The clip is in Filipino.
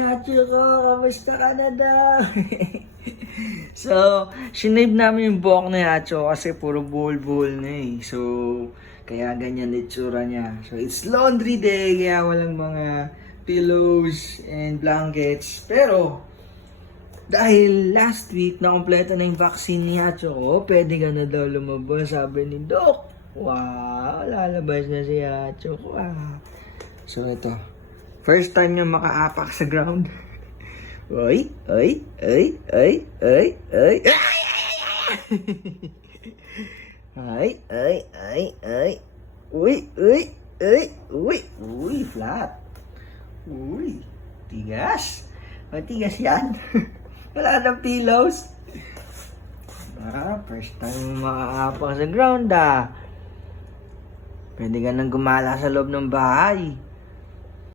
Hacho ko, kamusta ka na daw? So, shinave namin yung buhok ni Hacho kasi puro buhol-buhol na eh. So, kaya ganyan itsura niya. So, it's laundry day, kaya walang mga pillows and blankets. Pero, dahil last week, na-complete na yung vaccine ni Hacho ko, pwede ka na daw lumabas, sabi ni Doc. Wow, lalabas na si Hacho ko ah. So, ito. First time niya makaapak sa ground. Oy, oy, oy, oy, oy, oy. Ay, ay, ay, ay. Uy, uy, uy, uy, uy, flat. Uy, tigas. Matigas yan. Wala nang pillows. First time makaapak sa ground ah. Pwede ka nang gumala sa loob ng bahay.